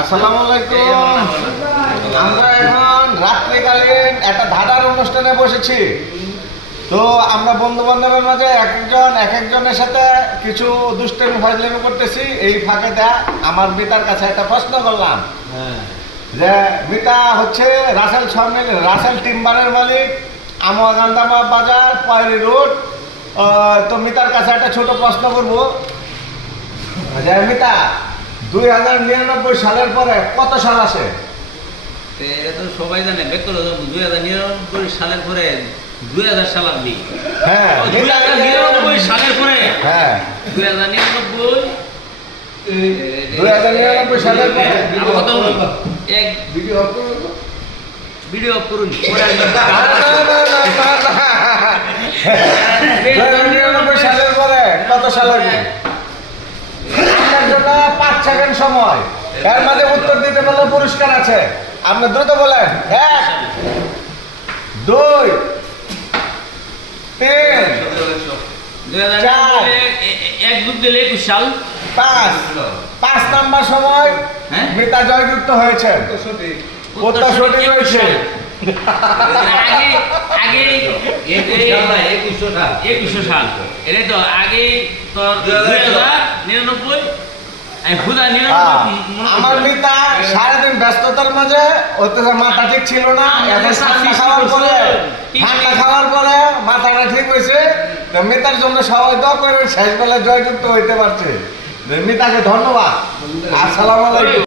আসসালামু আলাইকুম। আমরা এখন রাত্রিকালীন একটা ধাঁধার অনুষ্ঠানে বসেছি। তো আমরা বন্ধু বান্ধবের মাঝে এক একজনের সাথে কিছু দুষ্টামি ফাজলামি করতেছি। এই ফাঁকে আমার মিতার কাছে একটা প্রশ্ন করলাম যে মিতা হচ্ছে রাসেল টিম্বারের মালিক, আমগান্দামা বাজার, পয়রি রোড। তো মিতার কাছে একটা ছোট প্রশ্ন করবো যে মিতা 2099 সালের পরে কত সাল আসে? এটা তো সবাই জানে, 2099 সালের পরে 2000 সাল আসবে। হ্যাঁ, 2099 সালের পরে, হ্যাঁ 2099 সালের পরে এক ভিডিও অফ করুন। 2099 সালের পরে কত সাল আসবে? আপনার জন্য 5 সেকেন্ড সময়। এর মাঝে উত্তর দিতে পারলে পুরস্কার আছে। আপনি দ্রুত বলেন। 1 2 3 2021 সাল 5 নাম্বার সময় মিতা জয়যুক্ত হয়েছে। উত্তর সঠিক হয়েছে। আগে 2100 সাল। এটাই তো আগে তোর 2099 আমার মিতা সারাদিন ব্যস্ততার মাঝে মাথা ঠিক ছিল না। ঠান্ডা খাওয়ার পরে মাথাটা ঠিক হয়েছে। মিতার জন্য সবাই দোয়া করে শেষ বেলায় জয়যুক্ত হইতে পারছে। মিতাকে ধন্যবাদ। আসসালামু আলাইকুম।